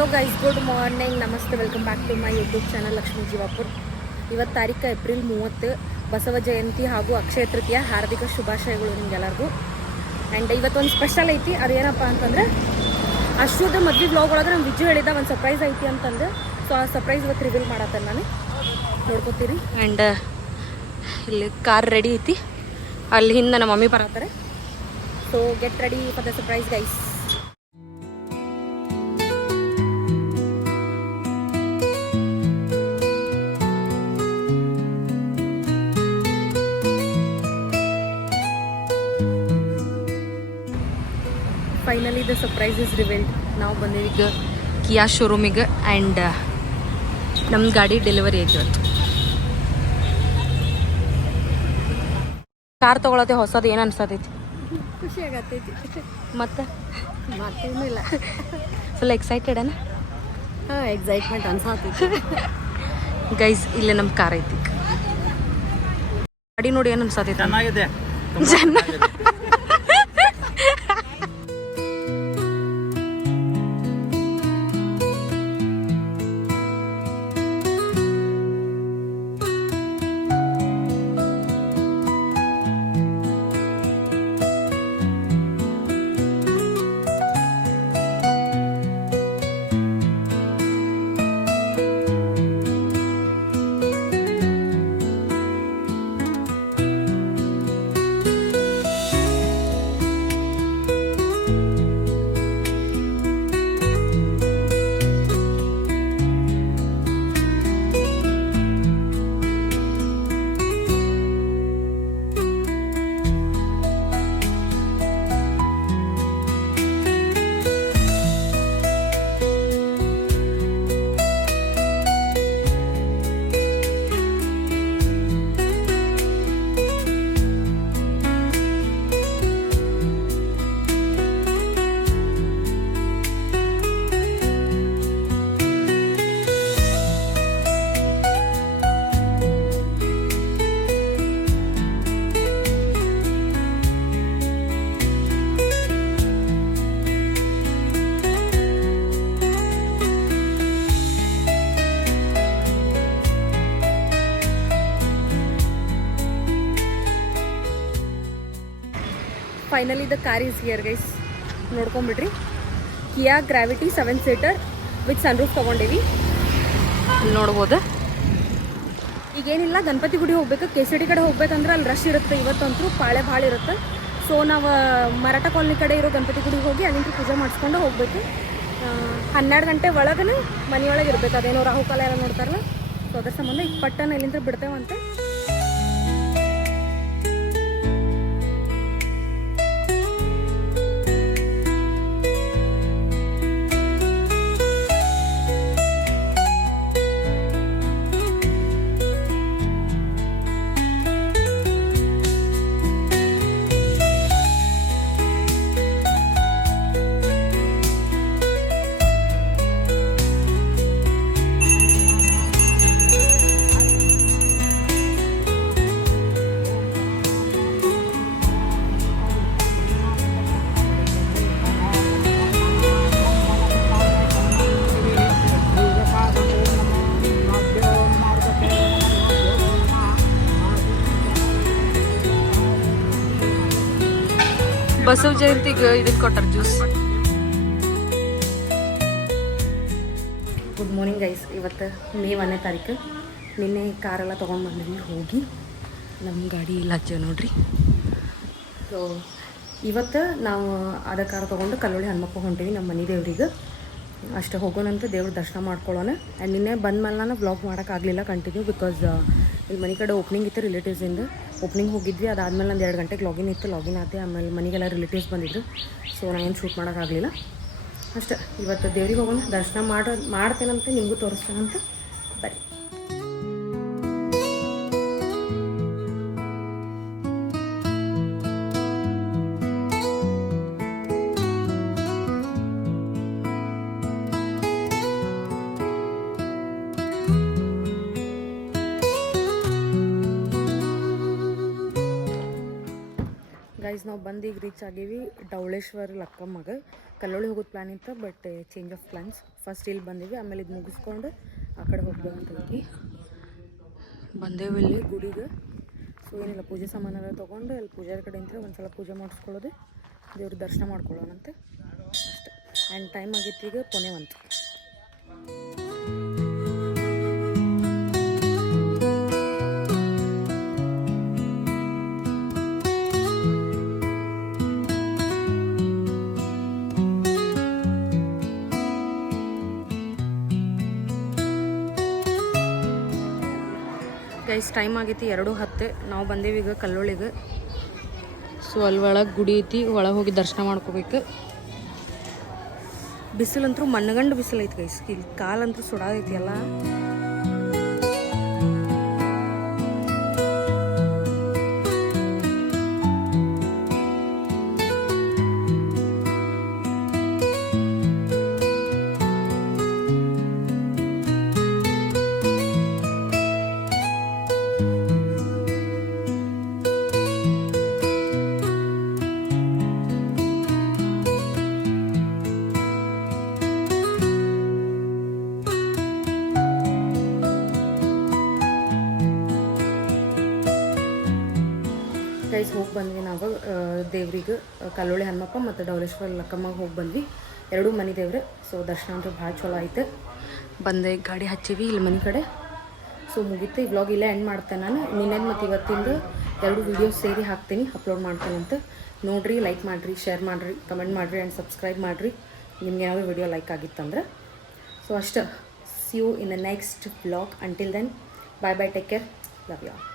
Hello guys, good morning, namaste, welcome back to my YouTube channel Lakshmi Jeevapur. ಇವತ್ತು ತಾರೀಕು April 30, Basava Jayanti ಹಾಗೂ ಅಕ್ಷಯ ತೃತೀಯ ಹಾರ್ದಿಕ ಶುಭಾಶಯಗಳು ನಿಮ್ಗೆಲ್ಲರಿಗೂ. ಆ್ಯಂಡ್ ಇವತ್ತೊಂದು ಸ್ಪೆಷಲ್ ಐತಿ. ಅದೇನಪ್ಪ ಅಂತಂದ್ರೆ ಅಶ್ವದ ಮದುವೆ ವ್ಲಾಗ್ ಒಳಗೆ ನಮ್ಮ ವಿಜಯ್ ಹೇಳಿದ ಒಂದು ಸರ್ಪ್ರೈಸ್ ಐತಿ ಅಂತಂದು. ಸೊ ಆ ಸರ್ಪ್ರೈಸ್ ಇವತ್ತು ರಿವೀಲ್ ಮಾಡತ್ತೇನೆ ನಾನು, ನೋಡ್ಕೊತೀರಿ. ಆ್ಯಂಡ್ ಇಲ್ಲಿ ಕಾರ್ ರೆಡಿ ಐತಿ, ಅಲ್ಲಿ ಹಿಂದೆ ನಮ್ಮ ಮಮ್ಮಿ ಬರತ್ತಾರೆ. So get ready for the surprise guys. Finally the surprise is revealed. ನಾವು ಬಂದೇವೀಗ ಕಿಯಾ ಶೋರೂಮಿಗೆ ಆ್ಯಂಡ್ ನಮ್ಮ ಗಾಡಿ ಡೆಲಿವರಿ ಐತಿ ಇವತ್ತು. ಕಾರ್ ತೊಗೊಳತ್ತೆ ಹೊಸದು, ಏನು ಅನ್ಸತೈತಿ? ಖುಷಿ ಆಗತ್ತೈತಿ. ಮತ್ತೆ ಮತ್ತೇನೂ ಇಲ್ಲ, ಫುಲ್ ಎಕ್ಸೈಟೆಡನ? ಹಾಂ, ಎಕ್ಸೈಟ್ಮೆಂಟ್ ಅನ್ಸತೈತಿ ಗೈಸ್. ಇಲ್ಲೇ ನಮ್ಮ ಕಾರ್ ಐತಿ. ಗಾಡಿ ನೋಡಿ ಏನು ಅನ್ಸತೈತಿ? ಚೆನ್ನಾಗಿದೆ. Finally the car is here guys. ನೋಡ್ಕೊಂಬಿಡ್ರಿ, Kia Gravity 7 seater with sunroof ತೊಗೊಂಡೇವಿ. ನೋಡ್ಬೋದು. ಈಗೇನಿಲ್ಲ, ಗಣಪತಿ ಗುಡಿ ಹೋಗ್ಬೇಕು, KCD ಕಡೆ ಹೋಗ್ಬೇಕಂದ್ರೆ ಅಲ್ಲಿ ರಶ್ ಇರುತ್ತೆ. ಇವತ್ತಂತೂ ಪಾಳೆ ಭಾಳ ಇರುತ್ತೆ. ಸೊ ನಾವು ಮರಾಠ ಕಾಲನಿ ಕಡೆ ಇರೋ ಗಣಪತಿ ಗುಡಿಗೆ ಹೋಗಿ ಅಲ್ಲಿಂದ ಪೂಜೆ ಮಾಡಿಸ್ಕೊಂಡು ಹೋಗಬೇಕು. 12 ಗಂಟೆ ಒಳಗೇ ಮನೆಯೊಳಗೆ ಇರಬೇಕು. ಅದೇನೋ ರಾಹುಕಾಲ ಎಲ್ಲ ನೋಡ್ತಾರಲ್ಲ, ಸೊ ಅದ್ರ ಸಂಬಂಧ ಈಗ ಪಟ್ಟನ ಇಲ್ಲಿಂದ ಬಿಡ್ತೇವಂತೆ. ಬಸವ ಜಯಂತಿಗೆ ಇದನ್ನು ಕೊಟ್ಟಾರ ಜ್ಯೂಸ್. Good morning guys. ಇವತ್ತು ಮೇ 1ನೇ ತಾರೀಕು. ನಿನ್ನೆ ಕಾರೆಲ್ಲ ತೊಗೊಂಡು ಬಂದಿವಿ ಹೋಗಿ. ನಮ್ಮ ಗಾಡಿ ಇಲ್ಲ ಹಚ್ಚ ನೋಡ್ರಿ. ಸೊ ಇವತ್ತು ನಾವು ಅದ ಕಾರ್ ತೊಗೊಂಡು ಕಲ್ಲೋಳಿ ಹನುಮಪ್ಪ ಹೊಂಟೀವಿ ನಮ್ಮ ಮನೆ ದೇವ್ರಿಗೆ. ಅಷ್ಟೇ ಹೋಗೋಣಂತ ದೇವ್ರ ದರ್ಶನ ಮಾಡ್ಕೊಳ್ಳೋಣ. ಆ್ಯಂಡ್ ನಿನ್ನೆ ಬಂದಮೇಲೆ ನಾನು ವ್ಲಾಗ್ ಮಾಡೋಕ್ಕಾಗಲಿಲ್ಲ ಕಂಟಿನ್ಯೂ, ಬಿಕಾಸ್ ಇಲ್ಲಿ ಮನೆ ಕಡೆ ಓಪನಿಂಗ್ ಇತ್ತು ರಿಲೇಟಿವ್ಸಿಂದ. ಓಪನಿಂಗ್ ಹೋಗಿದ್ವಿ, ಅದಾದಮೇಲೆ ನಂದು 2 ಗಂಟೆಗೆ ಲಾಗಿನ್ ಇತ್ತು, ಲಾಗಿನ್ ಆದೆ. ಆಮೇಲೆ ಮನೆಗೆಲ್ಲ ರಿಲೇಟಿವ್ಸ್ ಬಂದಿದ್ರು. ಸೊ ನಾನು ಏನು ಶೂಟ್ ಮಾಡೋಕ್ಕಾಗಲಿಲ್ಲ. ಅಷ್ಟೇ, ಇವತ್ತು ದೇವ್ರಿಗೆ ಹೋಗೋಣ, ದರ್ಶನ ಮಾಡ್ತೇನಂತೆ, ನಿಮಗೂ ತೋರಿಸ್ತೇನಂತ. ಬರೀ ಗೈಸ್ ನಾವು ಬಂದು ಈಗ ರೀಚ್ ಆಗೀವಿ ಡವಳೇಶ್ವರ ಲಕ್ಕಮ್ಮಗೆ. ಕಲ್ಲೋಳಿ ಹೋಗೋದು ಪ್ಲ್ಯಾನ್ ಇತ್ತು, but change of plans. First ಇಲ್ಲಿ ಬಂದೀವಿ, ಆಮೇಲೆ ಇದು ಮುಗಿಸ್ಕೊಂಡು ಆ ಕಡೆ ಹೋಗ್ಬೇಕಂತೈತಿ. ಬಂದೇವು ಇಲ್ಲಿ ಗುಡಿಗೆ. ಸೊ ಏನಿಲ್ಲ, ಪೂಜೆ ಸಾಮಾನೆಲ್ಲ ತೊಗೊಂಡು ಅಲ್ಲಿ ಪೂಜಾರಿ ಕಡೆ ಅಂತ ಒಂದು ಸಲ ಪೂಜೆ ಮಾಡಿಸ್ಕೊಳ್ಳೋದು, ದೇವ್ರ ದರ್ಶನ ಮಾಡ್ಕೊಳ್ಳೋಣಂತೆ ಅಷ್ಟೇ. ಆ್ಯಂಡ್ ಟೈಮ್ ಆಗೈತಿ ಈಗ ಕೊನೆ ಬಂತು. ಗೈಸ್ ಟೈಮ್ ಆಗೈತಿ 2:10. ನಾವು ಬಂದೇವಿ ಈಗ ಕಲ್ಲೋಳಿಗೆ. ಸೊ ಅಲ್ಲಿ ಒಳಗೆ ಗುಡಿ ಐತಿ, ಒಳಗೆ ಹೋಗಿ ದರ್ಶನ ಮಾಡ್ಕೋಬೇಕು. ಬಿಸಿಲಂತೂ ಮಣ್ಣಗಂಡು ಬಿಸಿಲು ಐತಿ ಗೈಸ್, ಇಲ್ಲಿ ಕಾಲಂತೂ ಸುಡಾದೈತಿ ಎಲ್ಲ. ಗೈಸ್ ಹೋಗಿ ಬಂದ್ವಿ ನಾವು ದೇವ್ರಿಗೆ, ಕಲ್ಲೋಳಿ ಹನುಮಪ್ಪ ಮತ್ತು ಡವಳೇಶ್ವರ ಲಕ್ಕಮ್ಮಗೆ ಹೋಗಿ ಬಂದ್ವಿ. ಎರಡೂ ಮನೆ ದೇವ್ರೆ. ಸೊ ದರ್ಶನ ಅಂತೂ ಭಾಳ ಚಲೋ ಐತೆ. ಬಂದೆ ಗಾಡಿ ಹಚ್ಚಿವಿ ಇಲ್ಲಿ ಮನೆ ಕಡೆ. ಸೊ ಮುಗೀತು, ಈ ವ್ಲಾಗ್ ಇಲ್ಲೇ ಎಂಡ್ ಮಾಡ್ತೇನೆ ನಾನು. ನಿನ್ನೆದು ಮತ್ತು ಇವತ್ತಿಂದು 2 ವೀಡಿಯೋಸ್ ಸೇರಿ ಹಾಕ್ತೀನಿ, ಅಪ್ಲೋಡ್ ಮಾಡ್ತೇನಂತ. ನೋಡಿರಿ, ಲೈಕ್ ಮಾಡಿರಿ, ಶೇರ್ ಮಾಡಿರಿ, ಕಮೆಂಟ್ ಮಾಡಿರಿ ಆ್ಯಂಡ್ ಸಬ್ಸ್ಕ್ರೈಬ್ ಮಾಡಿರಿ ನಿಮ್ಗೆ ಏನಾದರೂ ವಿಡಿಯೋ ಲೈಕ್ ಆಗಿತ್ತಂದ್ರೆ. ಸೊ ಅಷ್ಟು. See you in the next vlog. Until then, bye bye, take care, love you all.